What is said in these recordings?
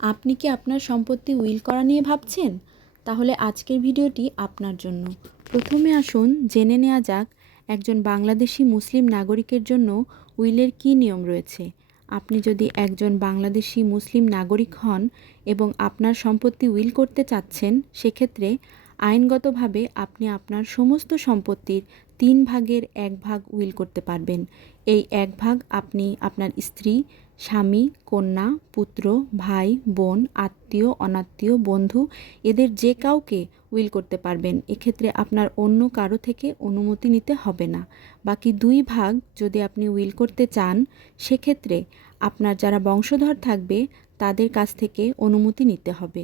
আপনি কি আপনার সম্পত্তি উইল করা নিয়ে ভাবছেন? তাহলে আজকের ভিডিওটি আপনার জন্য। প্রথমে আসুন, জেনে নেওয়া যাক একজন বাংলাদেশি মুসলিম নাগরিকের জন্য উইলের কী নিয়ম রয়েছে। আপনি যদি একজন বাংলাদেশি মুসলিম নাগরিক হন এবং আপনার সম্পত্তি উইল করতে চাচ্ছেন, সেক্ষেত্রে আইনগতভাবে আপনি আপনার সমস্ত সম্পত্তির তিন ভাগের এক ভাগ উইল করতে পারবেন। এই এক ভাগ আপনি আপনার স্ত্রী, স্বামী, কন্যা, পুত্র, ভাই, বোন, আত্মীয়, অনাত্মীয়, বন্ধু এদের যে কাউকে উইল করতে পারবেন। এক্ষেত্রে আপনার অন্য কারও থেকে অনুমতি নিতে হবে না। বাকি দুই ভাগ যদি আপনি উইল করতে চান, সেক্ষেত্রে আপনার যারা বংশধর থাকবে তাদের কাছ থেকে অনুমতি নিতে হবে।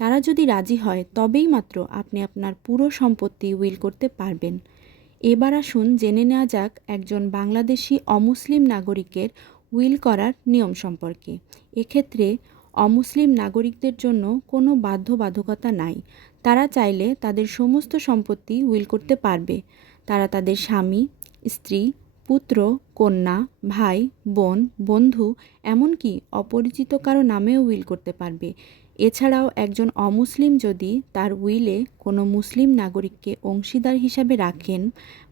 তারা যদি রাজি হয়, তবেই মাত্র আপনি আপনার পুরো সম্পত্তি উইল করতে পারবেন। এবার আসুন জেনে নেওয়া যাক একজন বাংলাদেশি অমুসলিম নাগরিকের উইল করার নিয়ম সম্পর্কে। এক্ষেত্রে অমুসলিম নাগরিকদের জন্য কোনো বাধ্যবাধকতা নাই। তারা চাইলে তাদের সমস্ত সম্পত্তি উইল করতে পারবে। তারা তাদের স্বামী, স্ত্রী, পুত্র, কন্যা, ভাই, বোন, বন্ধু, এমনকি অপরিচিত কারও নামেও উইল করতে পারবে। এছাড়াও একজন অমুসলিম যদি তার উইলে কোনো মুসলিম নাগরিককে অংশীদার হিসাবে রাখেন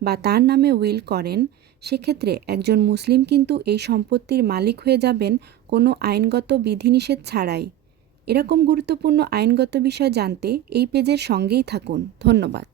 বা তার নামে উইল করেন, সেক্ষেত্রে একজন মুসলিম কিন্তু এই সম্পত্তির মালিক হয়ে যাবেন কোনো আইনগত বিধিনিষেধ ছাড়াই। এরকম গুরুত্বপূর্ণ আইনগত বিষয় জানতে এই পেজের সঙ্গেই থাকুন। ধন্যবাদ।